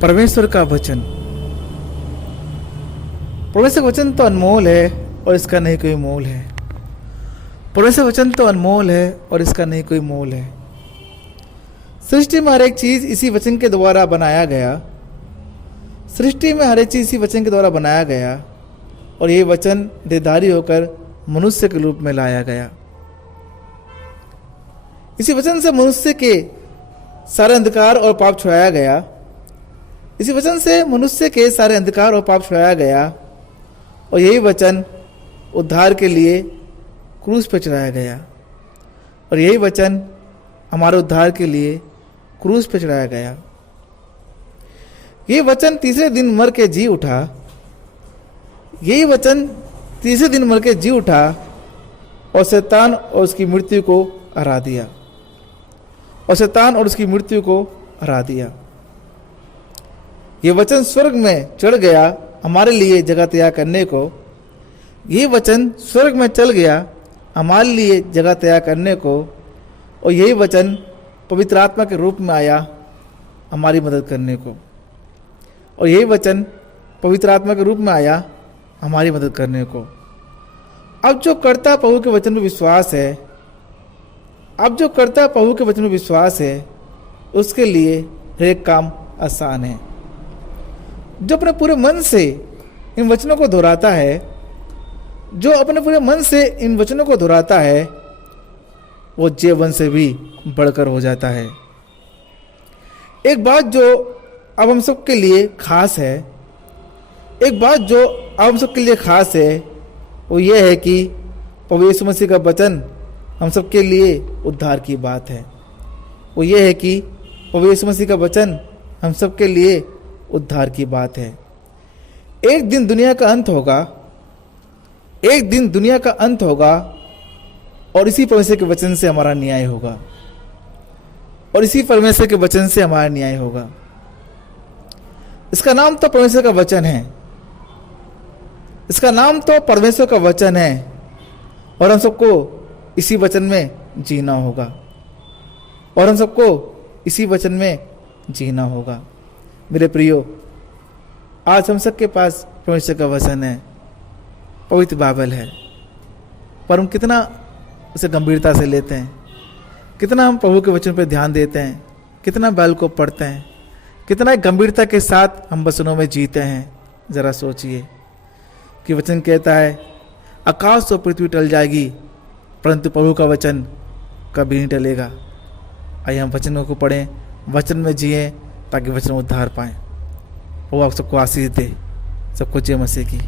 परमेश्वर का वचन। परमेश्वर का वचन तो अनमोल है और इसका नहीं कोई मोल है। परमेश्वर का वचन तो अनमोल है और इसका नहीं कोई मोल है। सृष्टि में हर एक चीज इसी वचन के द्वारा बनाया गया। सृष्टि में हर एक चीज इसी वचन के द्वारा बनाया गया और ये वचन देहधारी होकर मनुष्य के रूप में लाया गया। इसी वचन से मनुष्य के सारे अंधकार और पाप छुड़ाया गया। इसी वचन से मनुष्य के सारे अंधकार और पाप छुड़ाया गया और यही वचन उद्धार के लिए क्रूस पर चढ़ाया गया और यही वचन हमारे उद्धार के लिए क्रूस पर चढ़ाया गया। यही वचन तीसरे दिन मर के जी उठा। यही वचन तीसरे दिन मर के जी उठा और शैतान और उसकी मृत्यु को हरा दिया और शैतान और उसकी मृत्यु को हरा दिया। ये वचन स्वर्ग में चढ़ गया हमारे लिए जगह तैयार करने को। ये वचन स्वर्ग में चल गया हमारे लिए जगह तैयार करने को और यही वचन पवित्र आत्मा के रूप में आया हमारी मदद करने को और यही वचन पवित्र आत्मा के रूप में आया हमारी मदद करने को। अब जो करता प्रभु के वचन में विश्वास है, अब जो करता प्रभु के वचन में विश्वास है, उसके लिए हर एक काम आसान है। जो अपने पूरे मन से इन वचनों को दोहराता है, जो अपने पूरे मन से इन वचनों को दोहराता है, वो जीवन से भी बढ़कर हो जाता है। एक बात जो अब हम सब के लिए खास है, एक बात जो अब हम सब के लिए खास है, वो ये है कि प्रभु यीशु मसीह का वचन हम सब के लिए उद्धार की बात है। वो ये है कि प्रभु यीशु मसीह का वचन हम सब के लिए उद्धार की बात है। एक दिन दुनिया का अंत होगा, एक दिन दुनिया का अंत होगा और इसी परमेश्वर के वचन से हमारा न्याय होगा और इसी परमेश्वर के वचन से हमारा न्याय होगा। इसका नाम तो परमेश्वर का वचन है, इसका नाम तो परमेश्वर का वचन है और हम सबको इसी वचन में जीना होगा और हम सबको इसी वचन में जीना होगा। मेरे प्रियो, आज हम सबके पास परमेश्वर का वचन है, पवित्र बाइबल है, पर हम कितना उसे गंभीरता से लेते हैं, कितना हम प्रभु के वचन पर ध्यान देते हैं, कितना बाइबल को पढ़ते हैं, कितना गंभीरता के साथ हम वचनों में जीते हैं। जरा सोचिए कि वचन कहता है आकाश और पृथ्वी टल जाएगी परंतु प्रभु का वचन कभी नहीं टलेगा। आइए हम वचनों को पढ़ें, वचन में जिए ताकि वचन उद्धार पाएं। वो आप सबको आशीष दे। सबको जय मसीह की।